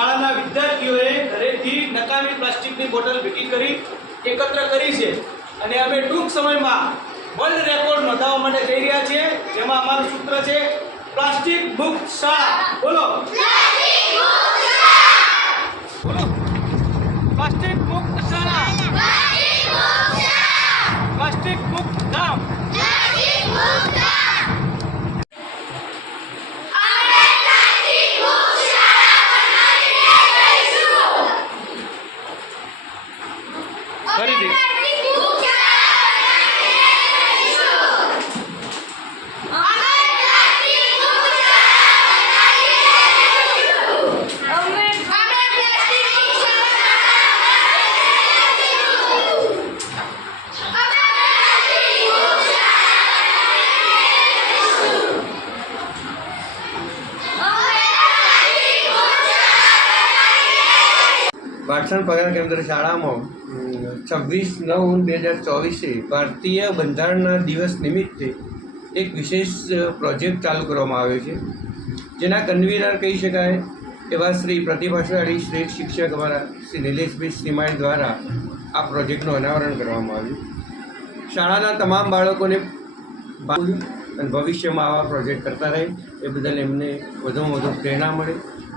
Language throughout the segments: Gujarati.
શાળાના વિદ્યાર્થીઓએ ઘરેથી નકામી પ્લાસ્ટિકની બોટલ ભેગી કરી એકત્ર કરી છે અને અમે ટૂંક સમયમાં વર્લ્ડ રેકોર્ડ નોંધાવવા માટે જઈ રહ્યા છીએ, જેમાં અમારું સૂત્ર છે પ્લાસ્ટિક મુક્ત શાળા. બોલો બોલો, પ્લાસ્ટિક મુક્ત શાળા, પ્લાસ્ટિક મુક્ત ગામ. કરી દે. પાટણ પગાર કેન્દ્ર શાળામાં 26/9/2024 ભારતીય બંધારણના દિવસ નિમિત્તે એક વિશેષ પ્રોજેક્ટ ચાલુ કરવામાં આવ્યો છે, જેના કન્વીનર કહી શકાય એવા શ્રી પ્રતિભાશાળી શ્રેષ્ઠ શિક્ષક અમારા શ્રી નિલેશભાઈ શ્રીમાળી દ્વારા આ પ્રોજેક્ટનું અનાવરણ કરવામાં આવ્યું. શાળાના તમામ બાળકોને અને ભવિષ્યમાં આવા પ્રોજેક્ટ કરતા રહે એ બદલ એમને વધુમાં વધુ પ્રેરણા મળે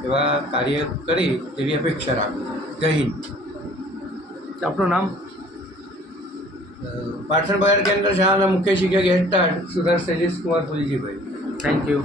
એવા કાર્ય કરે તેવી અપેક્ષા રાખું. જય હિન્દ. આપનું નામ? પાટણ પગાર કેન્દ્ર શાળાના મુખ્ય શિક્ષક હેડ સુધાર શૈલેષ કુમાર ફુલજીભાઈ. Thank you.